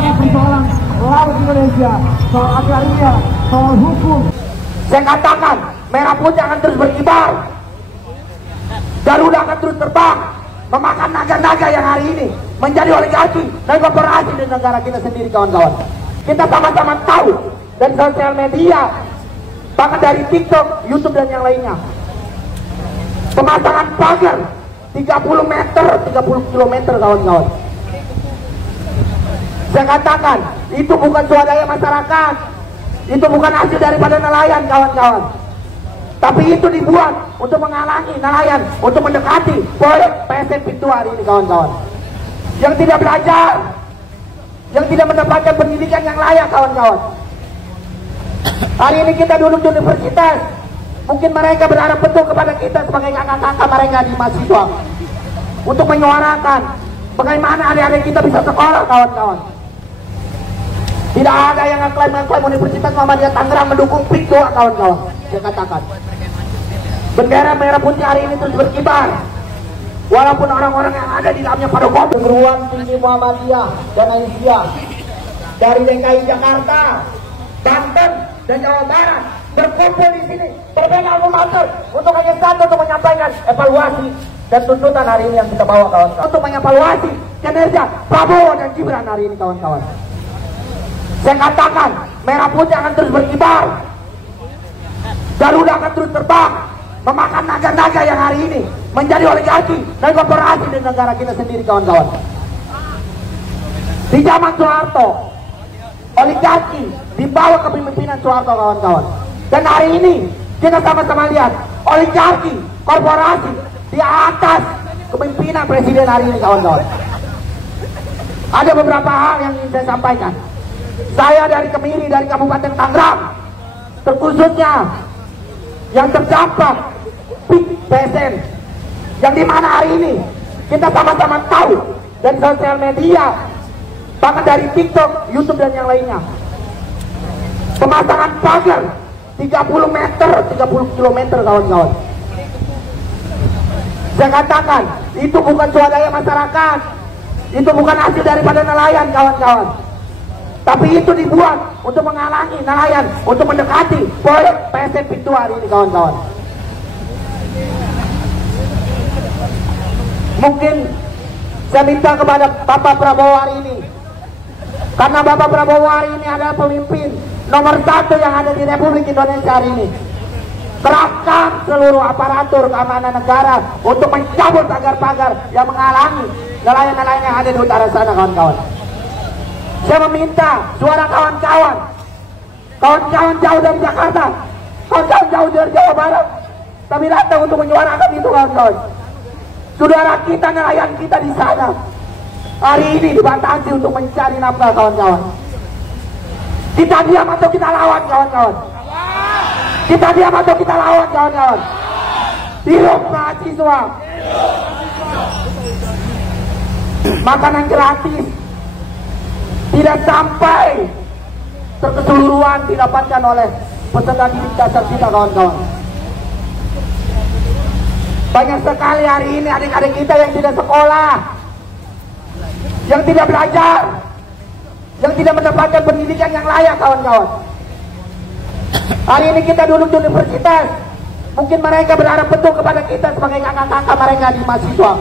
bagaimana persoalan laut Indonesia, soal agraria, soal hukum. Saya katakan, merah putih akan terus berkibar. Garuda akan terus terbang, memakan naga-naga yang hari ini menjadi oligarki dan korporasi di negara kita sendiri, kawan-kawan. Kita sama-sama tahu dari sosial media, bahkan dari TikTok, YouTube dan yang lainnya. Pemasangan pagar 30 meter, 30 kilometer, kawan-kawan. Saya katakan, itu bukan swadaya masyarakat, itu bukan hasil daripada nelayan, kawan-kawan. Tapi itu dibuat untuk menghalangi nelayan, untuk mendekati proyek PSN Pintu hari ini, kawan-kawan. Yang tidak belajar, yang tidak mendapatkan pendidikan yang layak, kawan-kawan. Hari ini kita duduk di universitas, mungkin mereka berharap betul kepada kita sebagai kakak-kakak mereka di mahasiswa untuk menyuarakan bagaimana adik-adik kita bisa sekolah, kawan-kawan. Tidak ada yang ngeklaim Universitas Muhammadiyah Tangerang mendukung PIK doa, kawan-kawan. Saya katakan, bendera merah putih hari ini terus berkibar, walaupun orang-orang yang ada di dalamnya pada ngomong. Perguruan tinggi Muhammadiyah dan Aisyah dari DKI Jakarta, Banten, dan Jawa Barat berkumpul di sini berbeda alma untuk hanya satu, untuk menyampaikan evaluasi dan tuntutan hari ini yang kita bawa, kawan-kawan, untuk mengevaluasi kinerja Prabowo dan Gibran hari ini, kawan-kawan. Saya katakan, merah putih akan terus berkibar, Garuda akan terus terbang, memakan naga-naga yang hari ini menjadi oligarki dan korporasi di negara kita sendiri, kawan-kawan. Di zaman Soeharto, oligarki di bawah kepemimpinan Soeharto, kawan-kawan. Dan hari ini kita sama-sama lihat oligarki, korporasi di atas kepemimpinan presiden hari ini, kawan-kawan. Ada beberapa hal yang ingin saya sampaikan. Saya dari Kemiri, dari Kabupaten Tangerang, terkhususnya yang terdampak PIK PSN, yang dimana hari ini kita sama-sama tahu dari sosial media, bahkan dari TikTok, YouTube dan yang lainnya. Pemasangan pagar 30 meter, 30 kilometer, kawan-kawan. Saya katakan, itu bukan swadaya masyarakat, itu bukan hasil daripada nelayan, kawan-kawan. Tapi itu dibuat untuk menghalangi nelayan, untuk mendekati proyek PSN Pintu hari ini, kawan-kawan. Mungkin saya minta kepada Bapak Prabowo hari ini, karena Bapak Prabowo hari ini adalah pemimpin nomor 1 yang ada di Republik Indonesia hari ini. Kerahkan seluruh aparatur keamanan negara untuk mencabut pagar-pagar yang menghalangi nelayan-nelayan yang ada di utara sana, kawan-kawan. Saya meminta suara kawan-kawan, kawan-kawan jauh dari Jakarta, kawan-kawan jauh dari Jawa Barat, tapi datang untuk menyuarakan itu, kawan-kawan. Saudara kita, nelayan kita di sana hari ini dibatasi untuk mencari nafkah, kawan-kawan. Kita diam atau kita lawan, kawan-kawan? Kita diam atau kita lawan, kawan-kawan? Hidup mahasiswa. Makanan gratis tidak sampai terkeseluruhan didapatkan oleh peserta didik dasar kita, kawan-kawan. Banyak sekali hari ini adik-adik kita yang tidak sekolah, yang tidak belajar, yang tidak mendapatkan pendidikan yang layak, kawan-kawan. Hari ini kita duduk di universitas, mungkin mereka berharap betul kepada kita sebagai kakak-kakak mereka di mahasiswa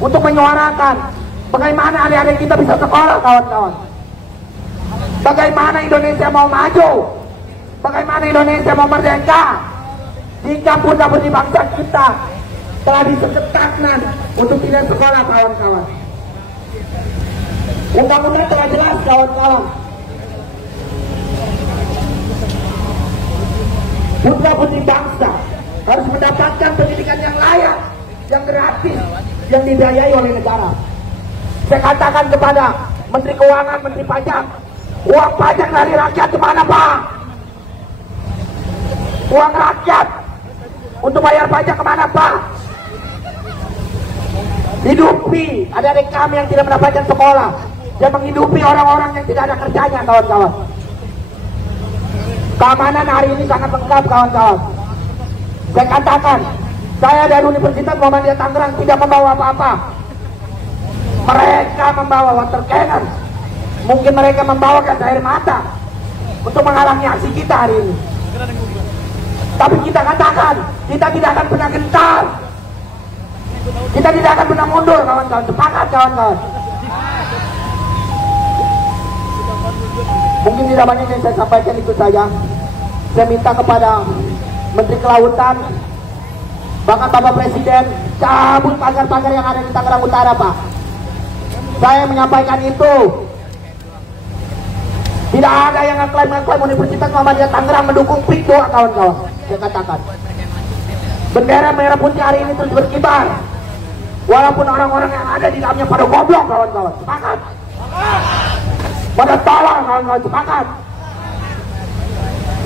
untuk menyuarakan bagaimana adik-adik kita bisa sekolah, kawan-kawan. Bagaimana Indonesia mau maju, bagaimana Indonesia mau merdeka jika putra-putri bangsa kita telah diseketapkan untuk tidak sekolah, kawan-kawan. Undang-undang telah jelas, kawan-kawan. Putra-putri bangsa harus mendapatkan pendidikan yang layak, yang gratis, yang dibiayai oleh negara. Saya katakan kepada Menteri Keuangan, Menteri Pajak, uang pajak dari rakyat kemana, Pak? Uang rakyat untuk bayar pajak kemana, Pak? Hidupi adik-adik kami yang tidak mendapatkan sekolah, dan menghidupi orang-orang yang tidak ada kerjanya, kawan-kawan. Keamanan hari ini sangat lengkap, kawan-kawan. Saya katakan, saya dari Universitas Muhammadiyah Tangerang tidak membawa apa-apa. Mereka membawa water cannon Mungkin mereka membawa gas air mata untuk menghalangi aksi kita hari ini. Tapi kita katakan, kita tidak akan pernah gentar. Kita tidak akan pernah mundur, kawan-kawan. Sepakat, kawan-kawan. Mungkin tidak banyak yang saya sampaikan, itu saja. Saya minta kepada Menteri Kelautan, bahkan Bapak Presiden, cabut pagar-pagar yang ada di Tangerang Utara, Pak. Saya menyampaikan itu. Tidak ada yang ngeklaim Universitas Muhammadiyah Tangerang mendukung PIK doa, kawan-kawan. Saya katakan, bendera merah putih hari ini terus berkibar, walaupun orang-orang yang ada di dalamnya pada goblok, kawan-kawan. Sepakat. Pada tolong, kawan-kawan. Sepakat.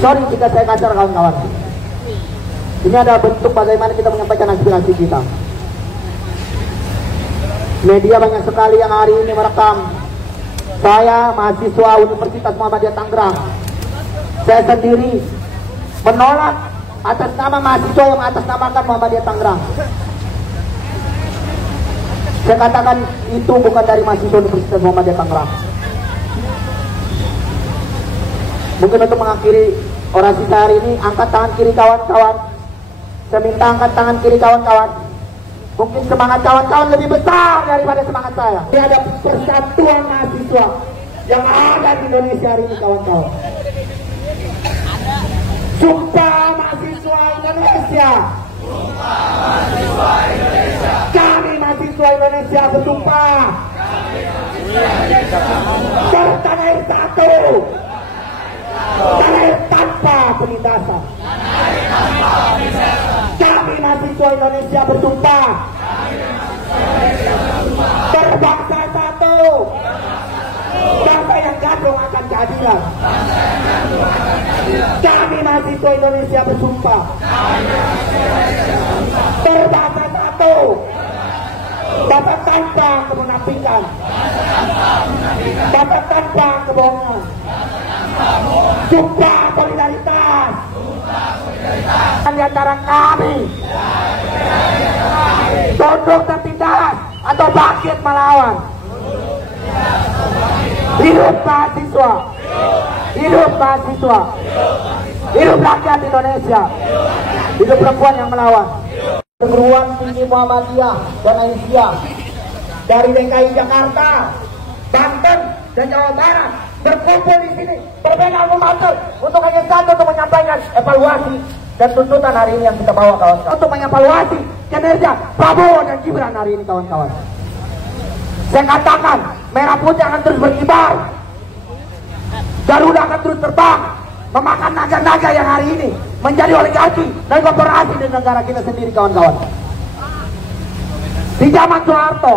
Sorry jika saya kasar, kawan-kawan. Ini ada bentuk bagaimana kita menyampaikan aspirasi kita. Media banyak sekali yang hari ini merekam saya, mahasiswa Universitas Muhammadiyah Tangerang. Saya sendiri menolak atas nama mahasiswa yang mengatasnamakan Muhammadiyah Tangerang. Saya katakan itu bukan dari mahasiswa Universitas Muhammadiyah Tangerang. Mungkin untuk mengakhiri orasi saya hari ini, angkat tangan kiri, kawan-kawan. Saya minta angkat tangan kiri, kawan-kawan. Mungkin semangat kawan-kawan lebih besar daripada semangat saya. Ini ada persatuan mahasiswa yang ada di Indonesia hari ini, kawan-kawan. Sumpah mahasiswa Indonesia. Sumpah mahasiswa Indonesia. Kami mahasiswa Indonesia bersumpah. Bertanah air satu. Tanah air tanpa penindasan. Kami mahasiswa Indonesia bersumpah. Berbangsa satu. Bangsa yang gandrung akan keadilan. Kami mahasiswa Indonesia bersumpah. Berbangsa satu. Bapak tanpa kemunafikan. Bapak tanpa kebohongan. Sumpah solidaritas. Di antara kami tunduk tertindas atau bangkit melawan. Hidup mahasiswa. Hidup mahasiswa. Hidup rakyat Indonesia. Hidup perempuan yang melawan. Perguruan tinggi Muhammadiyah dan Aisyah dari DKI Jakarta, Banten, dan Jawa Barat berkumpul di sini berbeda membantu untuk hanya satu, untuk menyampaikan evaluasi dan tuntutan hari ini yang kita bawa, kawan-kawan, untuk mengevaluasi kinerja Prabowo dan Gibran hari ini, kawan-kawan. Saya katakan merah putih akan terus berkibar, Garuda akan terus terbang, memakan naga-naga yang hari ini menjadi oligarki dan korporasi di negara kita sendiri, kawan-kawan. Di zaman Soeharto,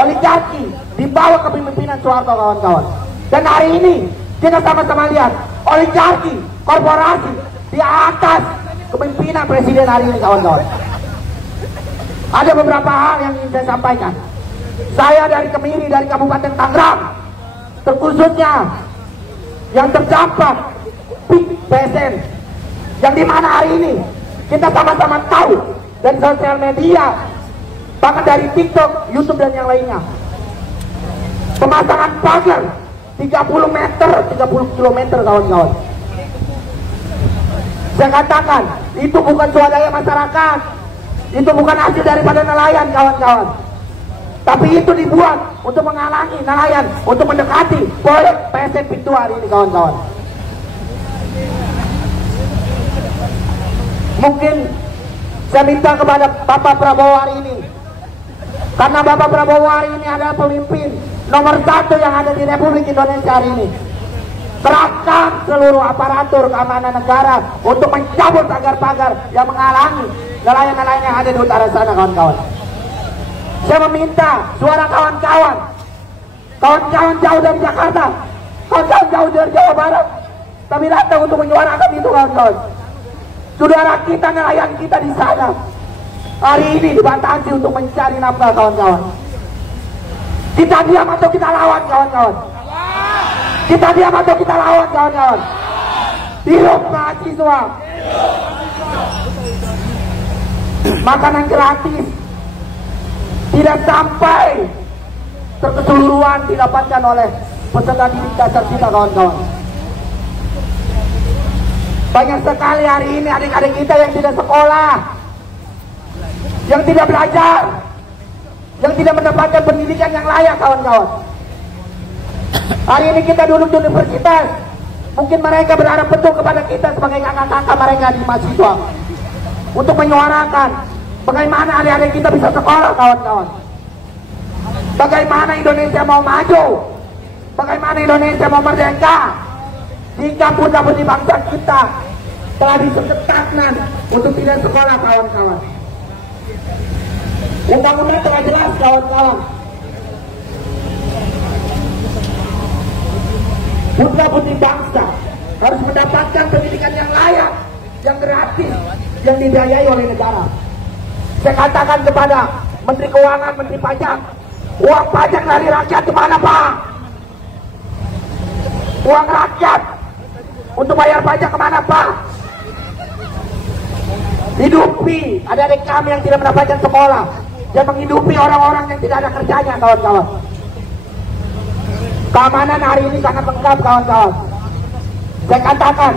oligarki di bawah kepemimpinan Soeharto, kawan-kawan. Dan hari ini kita sama-sama lihat oligarki, korporasi di atas kepemimpinan presiden hari ini, kawan-kawan. Ada beberapa hal yang ingin saya sampaikan. Saya dari Kemiri, dari Kabupaten Tangerang, terkhususnya yang terdampak PIK PSN, yang dimana hari ini kita sama-sama tahu dari sosial media, bahkan dari TikTok, YouTube, dan yang lainnya, pemasangan pagar 30 meter, 30 km, kawan-kawan. Saya katakan itu bukan swadaya masyarakat, itu bukan hasil daripada nelayan, kawan-kawan, tapi itu dibuat untuk menghalangi nelayan untuk mendekati proyek PSN PIK 2 hari ini, kawan-kawan. Mungkin saya minta kepada Bapak Prabowo hari ini, karena Bapak Prabowo hari ini adalah pemimpin nomor 1 yang ada di Republik Indonesia hari ini. Kerahkan seluruh aparatur keamanan negara untuk mencabut pagar-pagar yang menghalangi nelayan-nelayan yang ada di utara sana, kawan-kawan. Saya meminta suara kawan-kawan, kawan-kawan jauh dari Jakarta, kawan-kawan jauh dari Jawa Barat, tapi datang untuk menyuarakan itu, kawan-kawan. Saudara kita, nelayan kita di sana hari ini dibatasi untuk mencari nafkah, kawan-kawan. Kita diam atau kita lawan, kawan-kawan? Kita diam atau kita lawan, kawan-kawan? Hidup mahasiswa. Makanan gratis tidak sampai terkeseluruhan didapatkan oleh peserta didik dasar kita kawan-kawan. Banyak sekali hari ini adik-adik kita yang tidak sekolah, yang tidak belajar, yang tidak mendapatkan pendidikan yang layak kawan-kawan. Hari ini kita duduk di universitas, mungkin mereka berharap betul kepada kita sebagai kakak-kakak mereka di mahasiswa untuk menyuarakan bagaimana adik-adik kita bisa sekolah kawan-kawan. Bagaimana Indonesia mau maju, bagaimana Indonesia mau merdeka jika putra-putri bangsa kita telah disesatkan untuk tidak sekolah kawan-kawan. Undang-undang telah jelas kawan-kawan, putra-putri bangsa harus mendapatkan pendidikan yang layak, yang gratis, yang dibiayai oleh negara. Saya katakan kepada Menteri Keuangan, Menteri Pajak, uang pajak dari rakyat kemana Pak? Uang rakyat untuk bayar pajak kemana Pak? Hidupi adik-adik kami yang tidak mendapatkan sekolah, dan menghidupi orang-orang yang tidak ada kerjanya kawan-kawan. Keamanan hari ini sangat lengkap kawan-kawan. Saya katakan,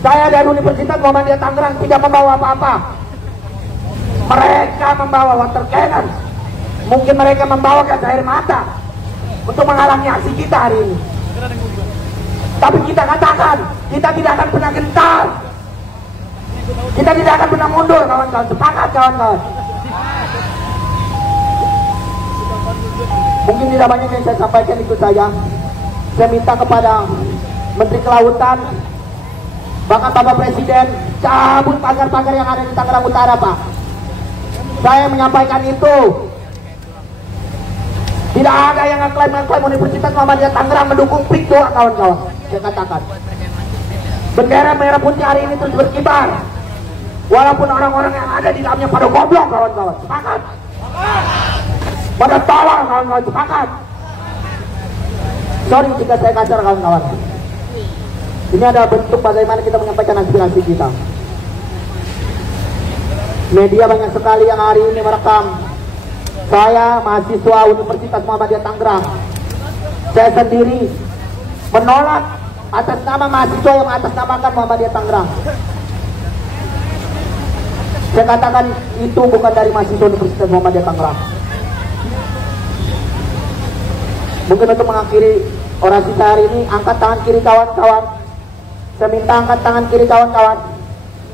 saya dari Universitas Muhammadiyah Tangerang tidak membawa apa-apa. Mereka membawa water cannon, mungkin mereka membawa gas air mata untuk menghalangi aksi kita hari ini. Tapi kita katakan, kita tidak akan pernah gentar, kita tidak akan pernah mundur kawan-kawan. Sepakat kawan-kawan. Mungkin tidak banyak yang saya sampaikan, itu saja. Saya minta kepada Menteri Kelautan, bahkan Bapak Presiden, cabut pagar-pagar yang ada di Tangerang Utara Pak. Saya menyampaikan itu. Tidak ada yang ngeklaim Universitas Muhammadiyah Tangerang mendukung PIK doa kawan-kawan. Saya katakan, bendera merah putih hari ini terus berkibar, walaupun orang-orang yang ada di dalamnya pada goblok kawan-kawan. Sepakat? Pada tolong kawan-kawan, sepakat. Sorry jika saya kasar kawan-kawan. Ini adalah bentuk bagaimana kita menyampaikan aspirasi kita. Media banyak sekali yang hari ini merekam saya, mahasiswa Universitas Muhammadiyah Tangerang. Saya sendiri menolak atas nama mahasiswa yang mengatasnamakan Muhammadiyah Tangerang. Saya katakan itu bukan dari mahasiswa Universitas Muhammadiyah Tangerang. Mungkin untuk mengakhiri orasi saya hari ini, angkat tangan kiri kawan-kawan. Saya minta angkat tangan kiri kawan-kawan.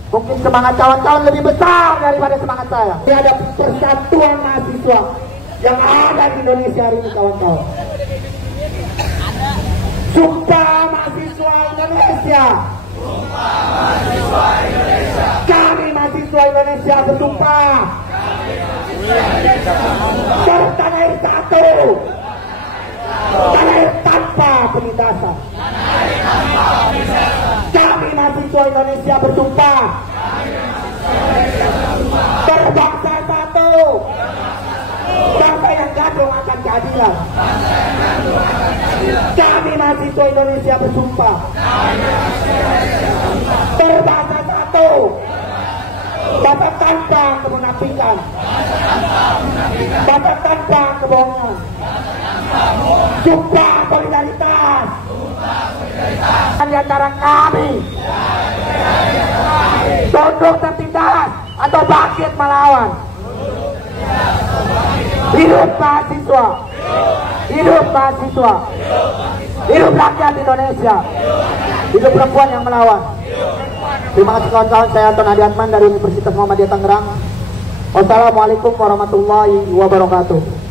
Mungkin semangat kawan-kawan lebih besar daripada semangat saya. Ini ada persatuan mahasiswa yang ada di Indonesia hari ini kawan-kawan. Sumpah mahasiswa Indonesia. Sumpah mahasiswa Indonesia. Kami mahasiswa Indonesia bersumpah. Bertanah air satu. Tanah air tanpa penindasan. Kami mahasiswa Indonesia bersumpah. Berbangsa satu. Bangsa yang gandrung akan keadilan. Kami mahasiswa Indonesia bersumpah. Berbangsa satu. Bapak tanpa kemunafikan. Bapak tanpa kebohongan. Sumpah solidaritas. Di antara kami tunduk tertindas atau bangkit melawan. Hidup mahasiswa. Hidup mahasiswa. Hidup rakyat Indonesia. Hidup perempuan yang melawan. Terima kasih kawan-kawan, saya Anton Adiatman dari Universitas Muhammadiyah Tangerang. Wassalamualaikum warahmatullahi wabarakatuh.